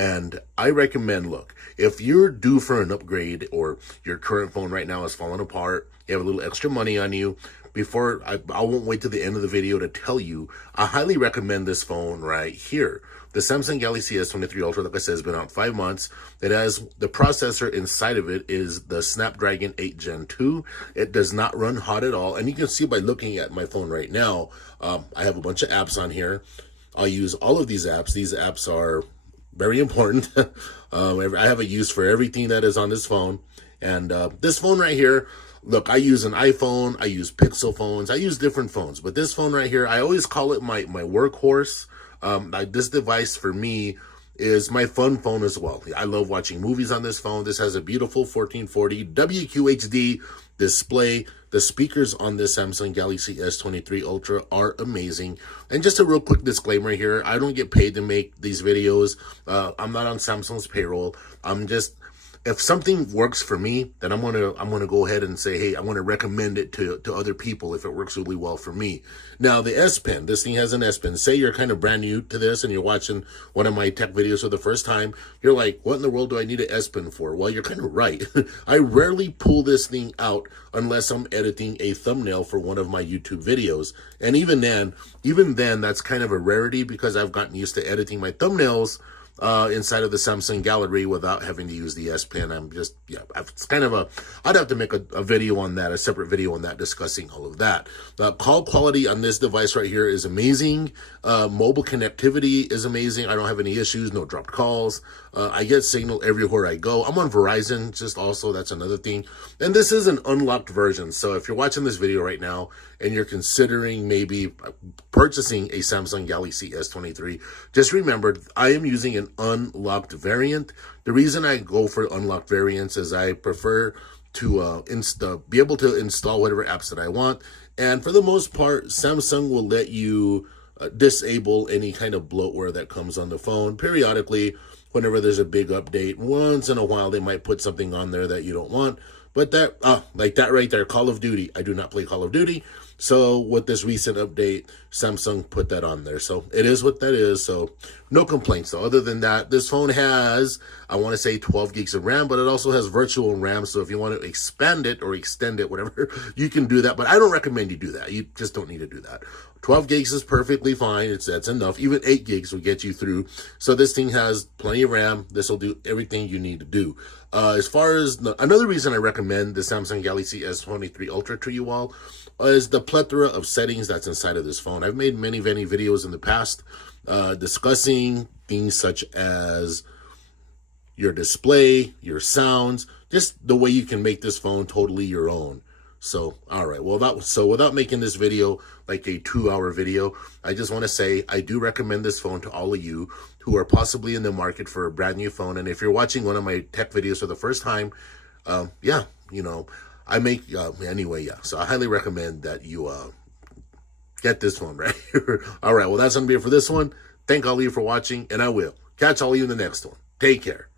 And I recommend, look, if you're due for an upgrade or your current phone right now is falling apart, you have a little extra money on you, I won't wait till the end of the video to tell you, I highly recommend this phone right here. The Samsung Galaxy S23 Ultra, like I said, has been out 5 months. It has the processor inside of it is the Snapdragon 8 Gen 2. It does not run hot at all. And you can see by looking at my phone right now, I have a bunch of apps on here. I'll use all of these apps. These apps are very important. I have a use for everything that is on this phone. And this phone right here, look, I use an iPhone, I use Pixel phones, I use different phones. But this phone right here, I always call it my workhorse. This device for me is my fun phone as well. I love watching movies on this phone. This has a beautiful 1440 Wqhd display. The speakers on this Samsung Galaxy S23 Ultra are amazing. And just a real quick disclaimer here, I don't get paid to make these videos. I'm not on Samsung's payroll. If something works for me, then I'm gonna go ahead and say, hey, I want to recommend it to other people if it works really well for me. Now, the S Pen, this thing has an S Pen. Say you're kind of brand new to this and you're watching one of my tech videos for the first time. You're like, what in the world do I need an S Pen for? Well, you're kind of right. I rarely pull this thing out unless I'm editing a thumbnail for one of my YouTube videos. And even then, that's kind of a rarity because I've gotten used to editing my thumbnails inside of the Samsung Gallery without having to use the S Pen. It's kind of I'd have to make a video on that, a separate video on that, discussing all of that. The call quality on this device right here is amazing. Mobile connectivity is amazing. I don't have any issues, no dropped calls. I get signal everywhere I go. I'm on Verizon, that's another thing. And this is an unlocked version. So if you're watching this video right now and you're considering maybe purchasing a Samsung Galaxy S23, just remember, I am using an unlocked variant. The reason I go for unlocked variants is I prefer to be able to install whatever apps that I want. And for the most part, Samsung will let you disable any kind of bloatware that comes on the phone periodically. Whenever there's a big update, once in a while, they might put something on there that you don't want. But like that right there, Call of Duty. I do not play Call of Duty. So with this recent update, Samsung put that on there. So it is what that is. So no complaints though. Other than that, this phone has, I want to say 12 gigs of RAM, but it also has virtual RAM. So if you want to expand it or extend it, whatever, you can do that. But I don't recommend you do that. You just don't need to do that. 12 gigs is perfectly fine. That's enough. Even 8 gigs will get you through. So this thing has plenty of RAM. This will do everything you need to do. As far as another reason I recommend the Samsung Galaxy S23 Ultra to you all is the plethora of settings that's inside of this phone. I've made many videos in the past discussing things such as your display, your sounds, just the way you can make this phone totally your own. So, all right. Well, without making this video like a 2-hour video, I just want to say I do recommend this phone to all of you who are possibly in the market for a brand new phone. And if you're watching one of my tech videos for the first time, anyway. So I highly recommend that you get this phone right here. All right. Well, that's going to be it for this one. Thank all of you for watching, and I will catch all of you in the next one. Take care.